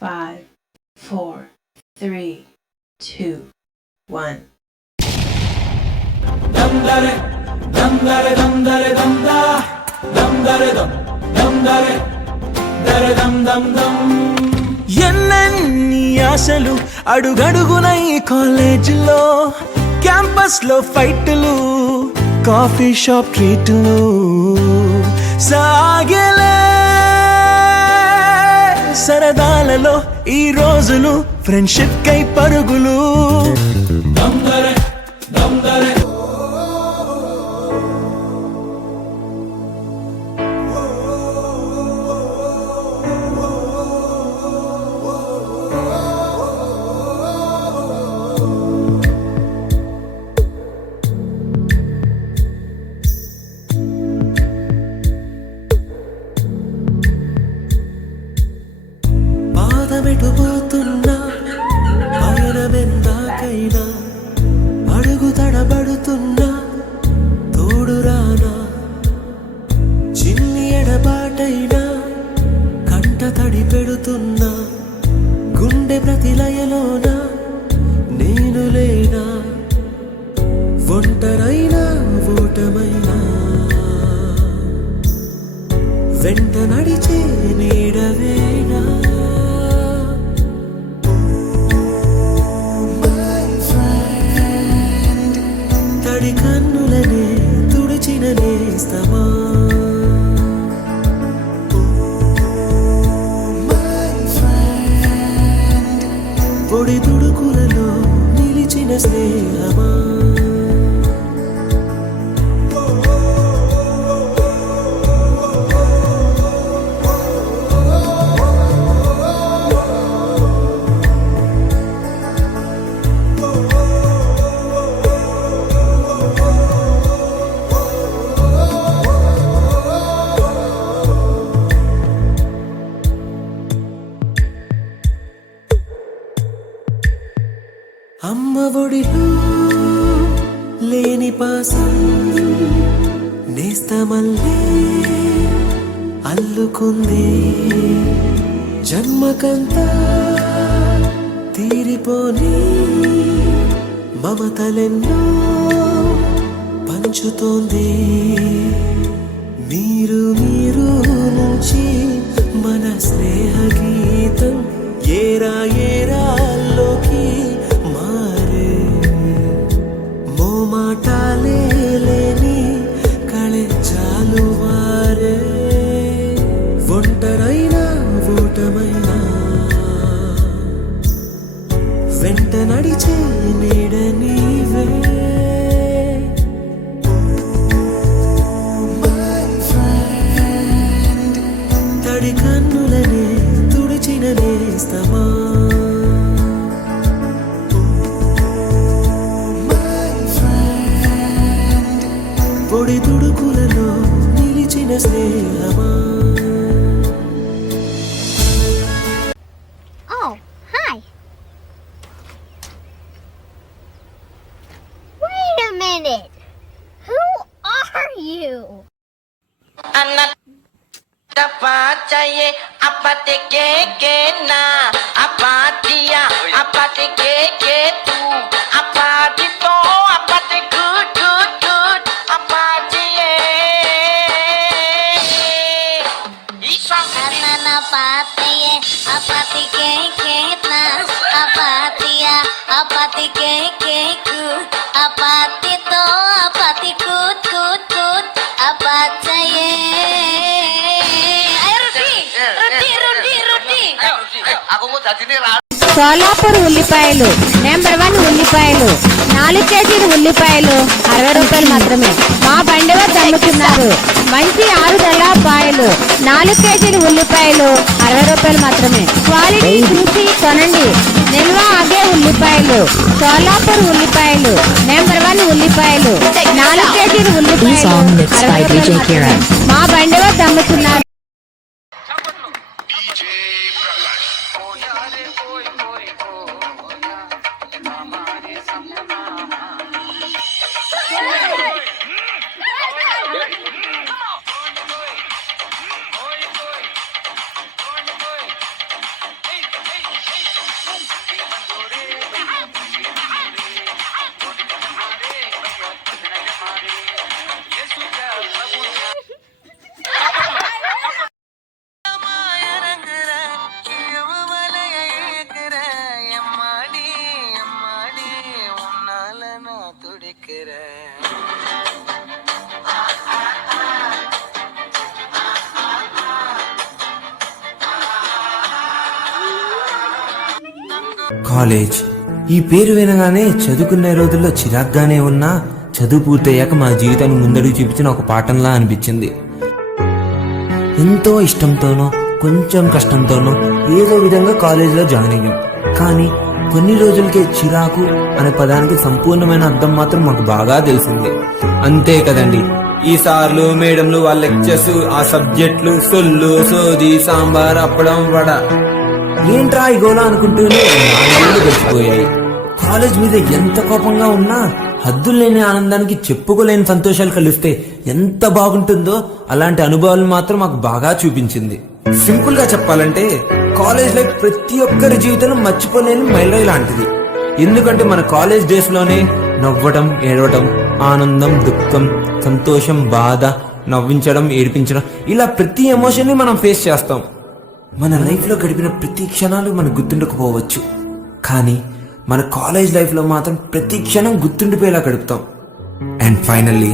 5, 4, 3, 2, 1. Dum dare, dum dare, dum dare, dum da, dum dare, dum dare, dare dum dum dum. ఎన్నెన్ని ఆశలు అడుగడుగున ఈ కాలేజీలో, campus లో ఫైట్లు, కాఫీ షాప్ ట్రీట్లు సాగేలే సరదాలలో ఈ రోజులు, ఫ్రెండ్షిప్ కై పరుగులు. దమ్దరే దమ్దరే పాదమెటుపోతున్నా పయనమెందాకైనా, అడుగు తడబడుతున్నా తోడురానా, చిన్ని ఎడబాటైనా కంట తడి పెడుతున్నా, గుండె ప్రతిలయలోన నేను లేనా, ఒంటరైనా ఓటమైనా వెంట నడిచే నీడవేనా. తడి కన్నులనే తుడిచిన నేస్తమా, పొడి తుడుకులలో నిలిచిన స్నేహమా. అమ్మ ఒడిలో లేని పాసం నేస్తమల్లే అల్లుకుంది, జన్మకంతా తీరిపోని మమతలెన్నో పంచుతోంది. మీరు మీరు నుంచి మన స్నేహ గీతం ఏరా ఏరాల్లోకి మారే, మోమాటాలే లేని కళెచ్చాలు వారే, ఒంటరైనా ఓటమైనా వెంట నడిచే నీడ నీవే. తడి కన్నులనే తుడిచిన నేస్తమా, పొడి తుడుకులలో నిలిచిన స్నేహమా. Oh, hi. Wait a minute. Who are you? Anak apa caye apa tekeke na apa dia apa tekeke tu apa dito apa te good good good apa cie isang Karena patiye apati keketna apatia apati kekeku apati to apati kut kut kut apacaye. Ayo Rudi. aku mau jadi nih Solapur ఉల్లిపాయలు number 1 ఉల్లిపాయలు 4 కేజీలు ఉల్లిపాయలు 60 రూపాయలు మాత్రమే. మా బండి వద్ద అమ్ముతున్నారు. మంచి ఆరుదల పాయలు 4 కేజీలు ఉల్లిపాయలు 60 రూపాయలు మాత్రమే. క్వాలిటీ చూసి కొనండి. నిల్వ ఆగే ఉల్లిపాయలు సోలాపూర్ ఉల్లిపాయలు నెంబర్ 1 ఉల్లిపాయలు 4 కేజీలు ఉల్లిపాయలు మా బండి వద్ద అమ్ముతున్నారు. కాలేజ్ ఈ పేరు వినగానే చదువుకునే రోజుల్లో చిరాగ్గానే ఉన్నా చదువు పూర్తయ్యాక మా జీవితాన్ని ముందడుగు చూపించిన ఒక పాఠంలా అనిపించింది. ఎంతో ఇష్టంతోనో కొంచెం కష్టంతోనో ఏదో విధంగా కాలేజీలో జాయిన్ అయ్యాం. కానీ కొన్ని రోజులకే చిరాకు అనే పదానికి సంపూర్ణమైన అర్థం మాత్రం మాకు బాగా తెలిసింది. అంతే కదండి, ఈ సార్లు మేడంలు వాళ్ళ లెక్చర్స్, ఆ సబ్జెక్టులు, సొల్లు సోది సాంబార్ అప్పడం వడ, ఏంట్రా ఇగోలా అనుకుంటూనే 4 ఏళ్ళు గడిచిపోయాయి. కాలేజ్ మీద ఎంత కోపంగా ఉన్నా హద్దులు లేని ఆనందానికి చెప్పుకోలేని సంతోషాలు కలిస్తే ఎంత బాగుంటుందో అలాంటి అనుభవాలు మాత్రం మాకు బాగా చూపించింది. సింపుల్ గా చెప్పాలంటే కాలేజ్ లైఫ్ ప్రతి ఒక్కరి జీవితంలో మర్చిపోలేని మైలురాయి లాంటిది. ఎందుకంటే మన కాలేజ్ డేస్ లోనే నవ్వడం, ఏడవడం, ఆనందం, దుఃఖం, సంతోషం, బాధ, నవ్వించడం, ఏడిపించడం, ఇలా ప్రతి ఎమోషన్ ని మనం ఫేస్ చేస్తాం. మన లైఫ్ లో గడిపిన ప్రతి క్షణాలు మనకు గుర్తుండకపోవచ్చు, కానీ మన కాలేజ్ లైఫ్ లో మాత్రం ప్రతి క్షణం గుర్తుండిపోయేలా గడుపుతాం. And finally